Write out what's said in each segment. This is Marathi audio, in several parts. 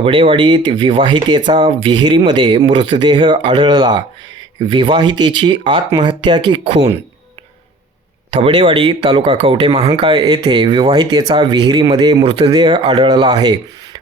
थबडेवाडीत विवाहितेचा विहिरीमध्ये मृतदेह आढळला. विवाहितेची आत्महत्या की खून? थबडेवाडी तालुका कवटे महांकाळ येथे विवाहितेचा विहिरीमध्ये मृतदेह आढळला आहे.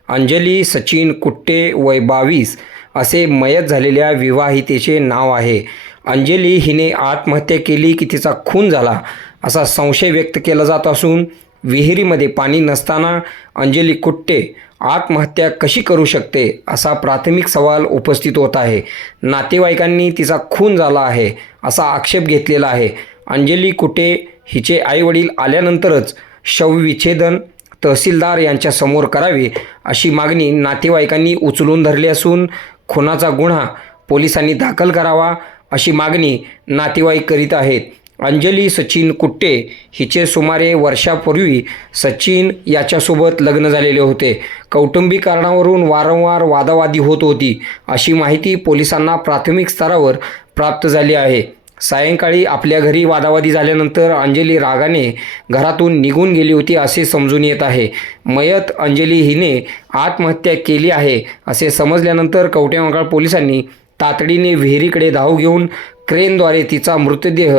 अंजली सचिन कुट्टे वय बावीस असे मयत झालेल्या विवाहितेचे नाव आहे. अंजली हिने आत्महत्या केली की तिचा खून झाला असा संशय व्यक्त केला जात असून विहिरीमध्ये पाणी नसताना अंजली कुट्टे आत्महत्या कशी करू शकते असा प्राथमिक सवाल उपस्थित होत आहे. नातेवाईकांनी तिचा खून झाला आहे असा आक्षेप घेतलेला आहे. अंजली कुटे हिचे आईवडील आल्यानंतरच शवविच्छेदन तहसीलदार यांच्यासमोर करावे अशी मागणी नातेवाईकांनी उचलून धरली असून खुनाचा गुन्हा पोलिसांनी दाखल करावा अशी मागणी नातेवाईक करीत आहेत. अंजली सचिन कुट्टे हिचे सुमारे वर्षापूर्वी सचिन याच्यासोबत लग्न झालेले होते. कौटुंबिक कारणावरून वारंवार वादावादी होत होती अशी माहिती पोलिसांना प्राथमिक स्तरावर प्राप्त झाली आहे. सायंकाळी आपल्या घरी वादावादी झाल्यानंतर अंजली रागाने घरातून निघून गेली होती असे समजून येत आहे. मयत अंजली हिने आत्महत्या केली आहे असे समजल्यानंतर कवटेमंकाळ पोलिसांनी तातडीने विहिरीकडे धाव घेऊन क्रेनद्वारे तिचा मृतदेह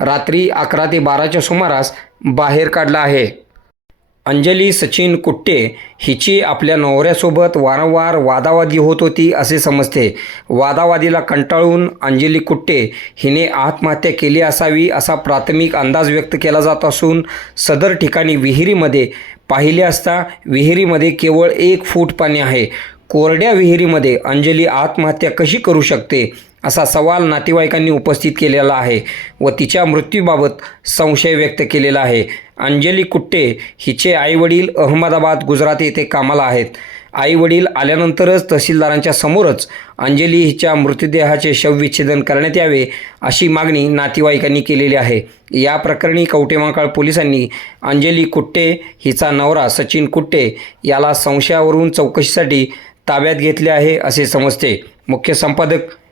रात्री अकरा ते बाराच्या सुमारास बाहेर काढला आहे. अंजली सचिन कुट्टे हिची आपल्या नवऱ्यासोबत वारंवार वादावादी होत होती असे समजते. वादावादीला कंटाळून अंजली कुट्टे हिने आत्महत्या केली असावी असा प्राथमिक अंदाज व्यक्त केला जात असून सदर ठिकाणी विहिरीमध्ये पाहिले असता विहिरीमध्ये केवळ एक फूट पाणी आहे. कोरड्या विहिरीमध्ये अंजली आत्महत्या कशी करू शकते? असा सवाल नातेवाईकांनी उपस्थित केलेला आहे व तिच्या मृत्यूबाबत संशय व्यक्त केलेला आहे. अंजली कुट्टे हिचे आईवडील अहमदाबाद गुजरात येथे कामाला आहेत. आईवडील आल्यानंतरच तहसीलदारांच्या समोरच अंजली हिच्या मृतदेहाचे शवविच्छेदन करण्यात यावे अशी मागणी नातेवाईकांनी केलेली आहे. या प्रकरणी कवटेमाकाळ पोलिसांनी अंजली कुट्टे हिचा नवरा सचिन कुट्टे याला संशयावरून चौकशीसाठी ताब्यात घेतले आहे असे समजते. मुख्य संपादक